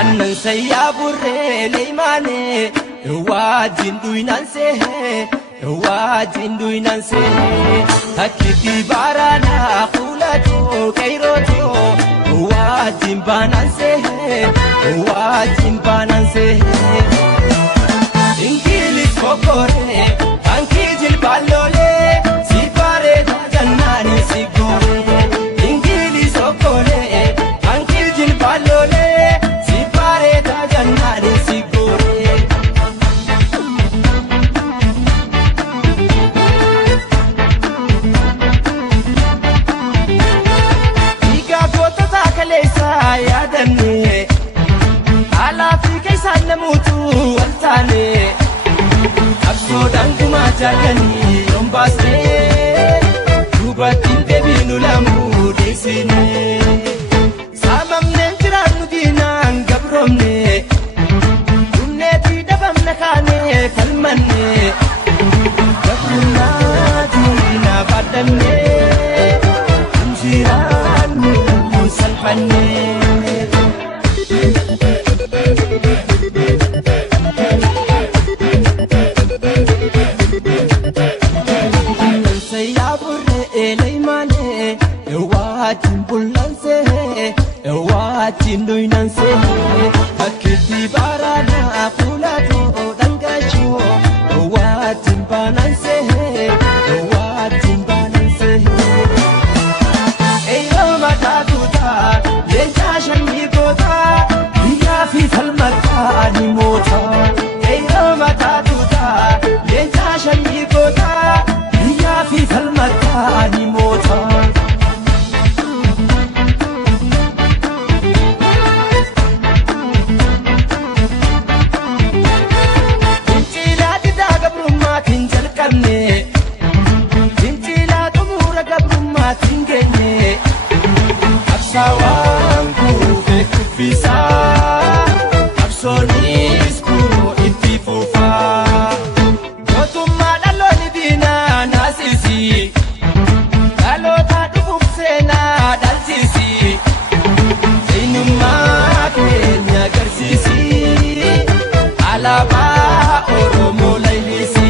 Annan sayya burre leimane wajin duinan se wajin duinan se hakiti barana khulato kairoto wajin banan se Ingilis kokore anki jil balole sifare jannani sigore Ingilis kokore anki jil balole sifare jannani sigore Iga gota takalesa yadanne ala fi kaisan namutu waltane Absodan kuma jagani yombasne dubatin debinu lamu desine samamne jiranu dinan gabromne dunne ti dabamna kane kalmanne gabruna dina badanne jiranu salfanne Jinduinanse akiti barana khulato dangacho watin bananse eyo matatuta lencha shani gota ya fi falmata ni mota eyo matatuta lencha shani gota ya fi falmata ni mota Sawangu fekufisa Absonis kuro itifufa Gotuma daloni dina nasisi Dalota dufufsena dalsisi Inuma kenya garsisi Alaba oromo lailisi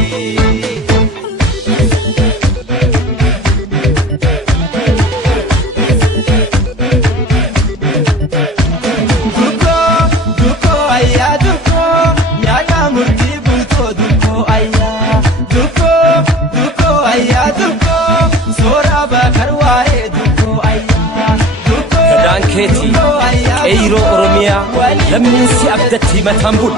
كيتي ايرو اورميا لمن سي ابدتي متامبول